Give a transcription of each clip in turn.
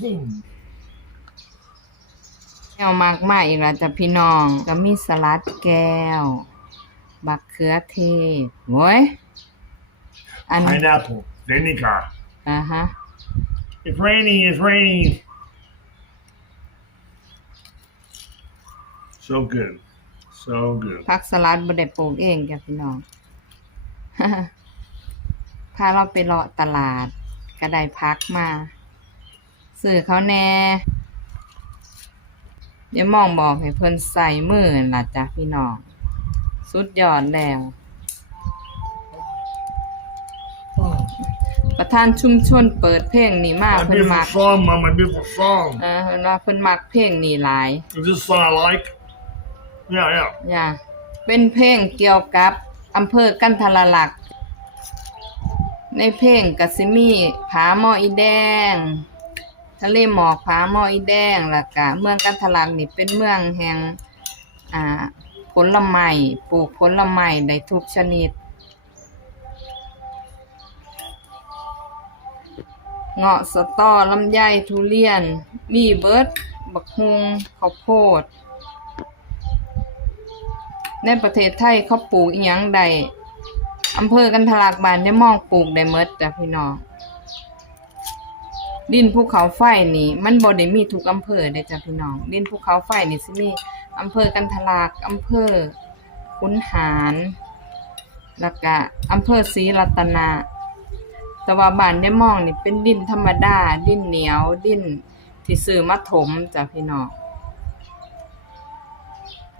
Hmm. เอามากมายอีกแล้วจ้ะพี่น้อง ก็มีสลัดแก้ว บักเขือเทศโว้ยอัน Pineapple, vinegar. อ่าฮะ It's raining, it's raining. So good. So good. ผักสลัดบ่ได้ปลูกเองจ้ะพี่น้องพาเราไปเลาะตลาดก็ได้พักมา ซื้อเขาแหน่เดี๋ยวมองบอกให้เพิ่นใส่มือนั่นล่ะจ้ะพี่น้องสุดยอดแล้วประธานชุมชนเปิดเพลงนี้มา My เพิ่น beautiful มัก song, man, my beautiful song. เออเพิ่นว่าเพิ่นมักเพลงนี้หลาย Is this one I like? Yeah, yeah. อย่าเป็นเพลงเกี่ยวกับอำเภอกันทรลักษณ์ในเพลงก็สิมีผาหมออีแดง ทะเลหมอกผาหมออีแดงแล้วก็เมืองกันทลักนี่เป็นเมืองแห่งอ่าผลไม้ปลูกผลไม้ได้ทุกชนิด เงาะสตอลำไยทุเรียน มีเบิร์ดบักฮุงข้าวโพด ในประเทศไทยเขาปลูกอีหยังใดอำเภอกันทลักบานได้มองปลูกได้เมดจ้ะพี่น้อง ดินภูเขาไฟนี่มันบ่ได้มีทุกอำเภอเด้จ้ะพี่น้อง ดินภูเขาไฟนี่สิมีอำเภอกันทลักอำเภอขุนหารแล้วก็อำเภอศรีรัตนะแต่ว่าบ้านได้มองนี่เป็นดินธรรมดา ดินเหนียว ดินที่ซื้อมาถมจ้ะพี่น้อง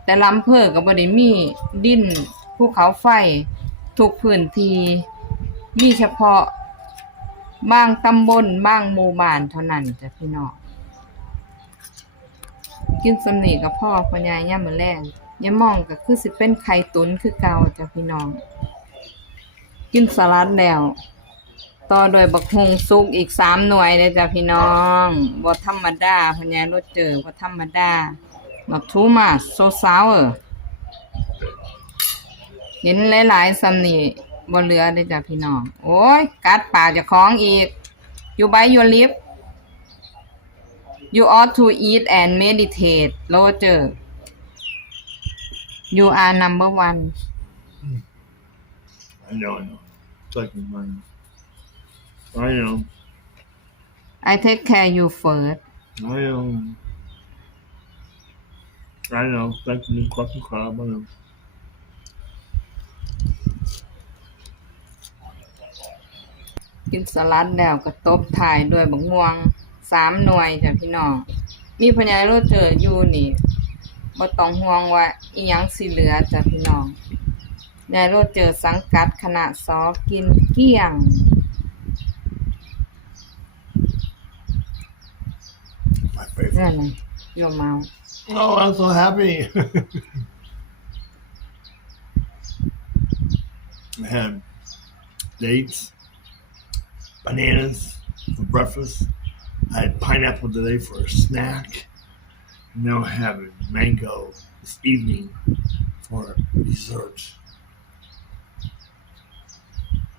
แต่ลำเภอก็บ่ได้มีดินภูเขาไฟทุกพื้นที่มีเฉพาะ บางตำบลบางหมู่บ้านเท่านั้นจ้ะพี่น้องกินสำนีกับพ่อพ่อยายย่ามมื้อแรงยามมองก็คือสิเป็นไข่ตุ๋นคือเก่าจ้ะพี่น้อง กินสลัดแล้ว ต่อโดยบักฮงสุกอีกสามหน่วยเลยจ้ะพี่น้องบ่ธรรมดาพ่อยายรสเจอบ่ธรรมดาบักทูมาโซซาวเออเห็นหลายๆสำนี บ่เหลือเลยจ้ะพี่น้อง โอ้ย กัดปากเจะคล้าของอีก you bite your lip you ought to eat and meditate Roger you are number one I know, I know. It's like mine. I know. I take care you first I know. I know. Thank you. Question crab. I know. กิ กินสลัดแล้วก็ตบถ่ายด้วยบักม่วงสามหน่วยจ้ะพี่น้อง มีพญายโรเจออยู่นี่บ่ต้องห่วงว่าอีหยังสิเหลือจ้ะพี่น้องยายโรเจอสังกัดคณะสอกินเกี้ยง My favorite. เรื่องอะไรโยมเมา Oh, I'm so happy. I had dates, bananas for breakfast. I had pineapple today for a snack. And now I having mango this evening for dessert.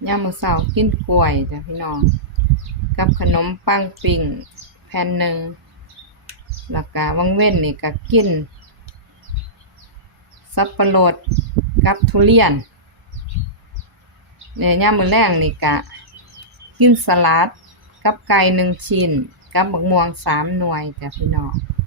ยามมื้อเช้ากินกล้วยจ้ะพี่น้อง กับขนมปังปิ้งแผ่นหนึ่งแล้วก็วังเว้นนี่ก็กิน สับปะรดกับทุเรียนเนี่ยย่ามมื้อแรงนี่ก็ กินสลัด กับไก่หนึ่งชิ้น กับบักม่วงสามหน่วยจ้ะพี่น้อง